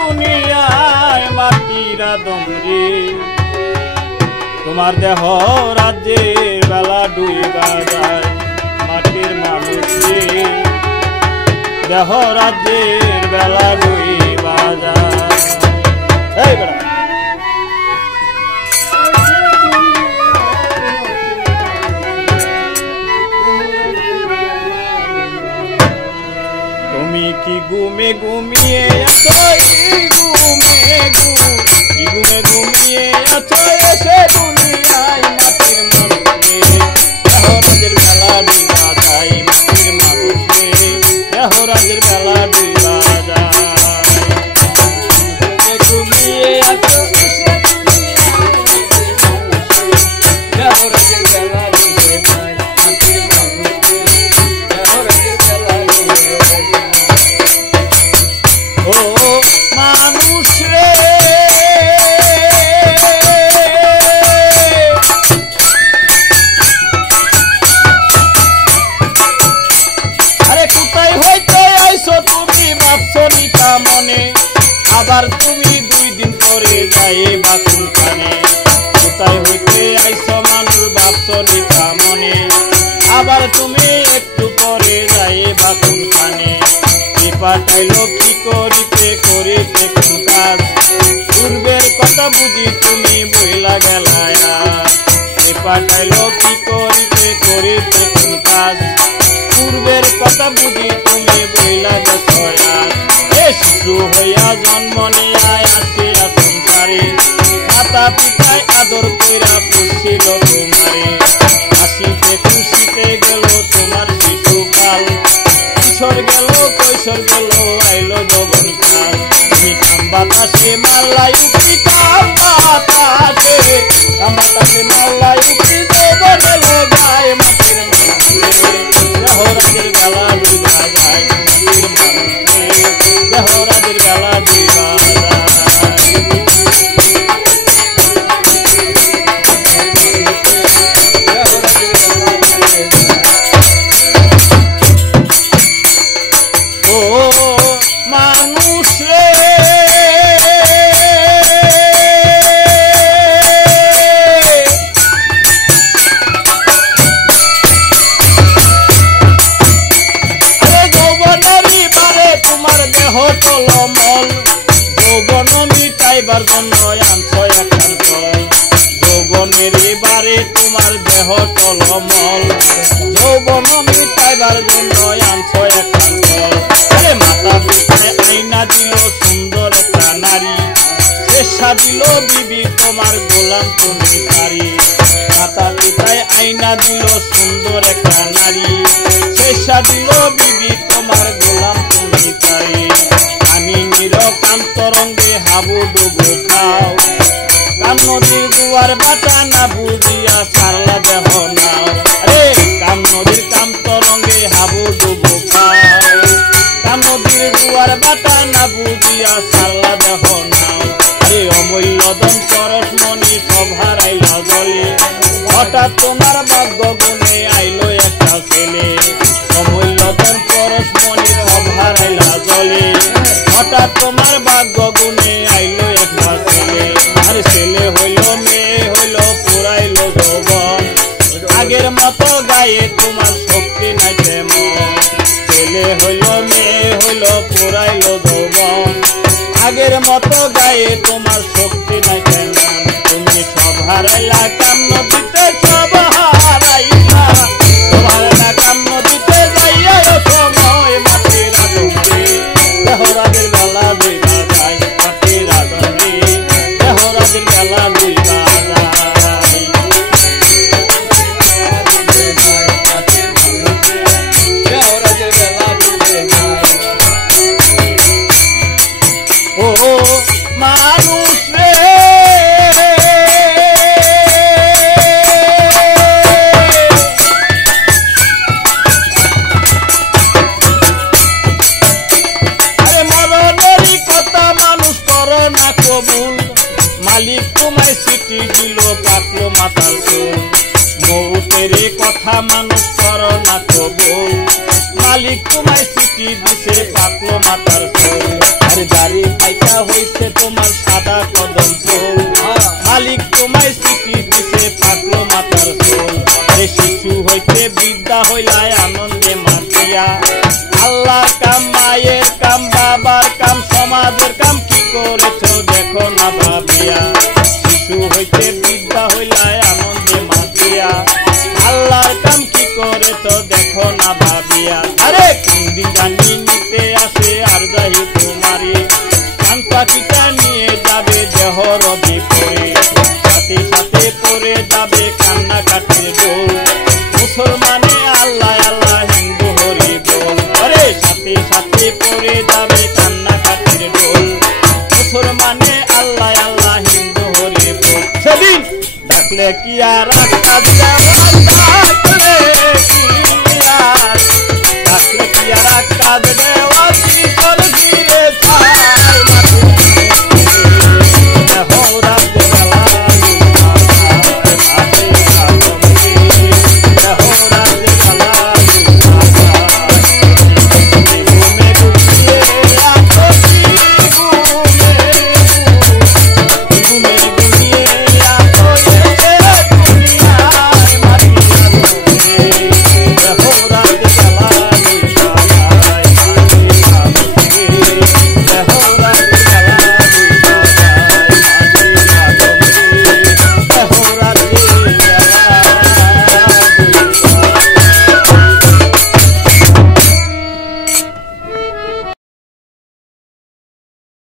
দুনিয়ায় মাটির আদমরে তোমার দেহ রাজ্যের বেলা ডুইবা যায় মাটির মানুষে দেহ রাজ্যের বেলা ডুইবা যায়। এই বেড়া তুমি কি ঘুমে ঘুমিয়ে আছো ঘুমে ঘুমিয়ে আছো এসে দুনিয়ায় মাটির মানুষে দেহরাজের বেলা ডুইবা যায় মাটির মানুষে দেহরাজের বেলা ডুইবা যায়। ঘুমিয়ে আছো এসে দেহরাজের বেলা ডুবে যায় মাটির মানুষে দেহরাজের বেলা ডুবে যায়। ও মানুষ রে আরে কোথায় হইতে আইছো তুমি ভাবছো নিতা মনে আবার তুমি 2 দিন পরে যাইবা কোনখানে। কোথায় হইতে আইছো মানুষ ভাবছো নিতা মনে আবার তুমি একটু পরে যাইবা কোনখানে। পাঠাইলো কি করিতে করিতে কোন কাজ পূর্বের কথা বুঝি তুমি বইলা গেলায়। পাঠাইলো কি করিতে করিতে কোন কাজ পূর্বের কথা বুঝি তুমি বইলা গেছয়। এ শিশু হইয়া জন্ম নিয়া আসিয়া সংসারে মাতা পিতায় আদর কইরা পুষিল তোমারে। হাসিতে খুশিতে গেল তোমার শিশুকাল কিশোর গেল কৈশোর গেল আইলো যৌবনকাল। তুমি কাম বাতাসে মাল্লাই উঠি কাম বাতাসে মাল্লাই উঠি যৌবনে লগায় মাটির মানুষে দেহরাজের বেলা ডুইবা যায় মাটির মানুষে দেহরাজের বেলা ডুইবা যায়। মানুষ রে যৌবনেরই বারে তোমার দেহ টলমল যৌবন মিটাইবার জন্য আনছো একখান ফল। যৌবনেরই বারে তোমার দেহ টলমল যৌবন মিটাইবার জন্য আনছো একখান ফল। মাতা পিতায় আইনা দিল সুন্দর একটা নারী শেষা দিল বিবি তোমার গোলাম তুমি তারি। মাতা পিতায় আইনা দিল সুন্দর একটা নারী শেষা দিল বিবি তোমার গোলাম তুমি তারি। আমি নির কাম তরঙ্গে হাবু ডুবু খাও কাম নদীর দুয়ার বাটা না বুঝিয়া সারলা দেহ নাও। আরে কাম নদীর কাম তরঙ্গে হাবু ডুবু খাও কাম নদীর দুয়ার বাটা না বুঝিয়া সারলা দেহ নাও। আরে অমূল্য ধন পরশমণি সব হারাইলা জলে হঠাৎ তোমার ভাগ্য গুণে আইলো একটা ছেলে। অমূল্য ধন পরশমণি সব হারাইলা জলে হঠাৎ তোমার ভাগ্য গুণে আইলো একটা ছেলে। আরে ছেলে হইল মেয়ে হইল পুরাইলো যৌবন আগের মতো গায়ে তোমার শক্তি নাই তেমন। ছেলে হইল মেয়ে হইল পুরাইলো যৌবন আগের মতো গায়ে তোমার শক্তি নাই তেমন। তুমি সব হারাইলা কাম নদীতে সব হারাইলা সব হারাইলা কাম নদীতে যাইয়া সময় মাটির আদমরে দেহরাজের বেলা ডুইবা যায় মাটির আদমরে দেহরাজের বেলা ডুইবা যায়। দেহরাজের বেলা ডুবে যায়। ও মানুষ রে আরে মরণেরই কথা মানুষ করো না কবুল মালিক তোমায় সিটি দিল পাকলো মাতাল চুল। মৌতের কথা মানুষ করো না কবুল মালিক তোমায় সিটি দিছে পাকলো মাতার চুল। আরে দাড়ি পাইকা হইছে তোমার সাদা কদম ফুল মালিক তোমায় চিঠি দিছে পাকলো মাতার সোল আরে শিশু হইতে বিদ্যা হইলায় আনন্দে মাতিয়া আল্লাহর কাম মায়ের কাম বাবার কাম সমাজের কাম কি করেছ দেখো না ভাবিয়া শিশু হইতে বিদ্যা হইলায় আনন্দে মাতিয়া আল্লাহর কাম কি করেছ দেখো না ভাবিয়া আরে কুন্দি জানি নিতে আসে আর যাই তোমারে কান পাখিটা নিয়ে যাবে দেহ রবি পরে সাথে সাথে পরে যাবে কান্না কাটির ডোল মুসলমানে আল্লাহ আল্লাহ হিন্দু হরি বল আরে সাথে সাথে পরে যাবে কান্না কাটির ডোল মুসলমানে আল্লাহ আল্লাহ হিন্দু হরি বল সেদিন ডাকলে কি আর আকাশ ডাকলে কি আর আকাশ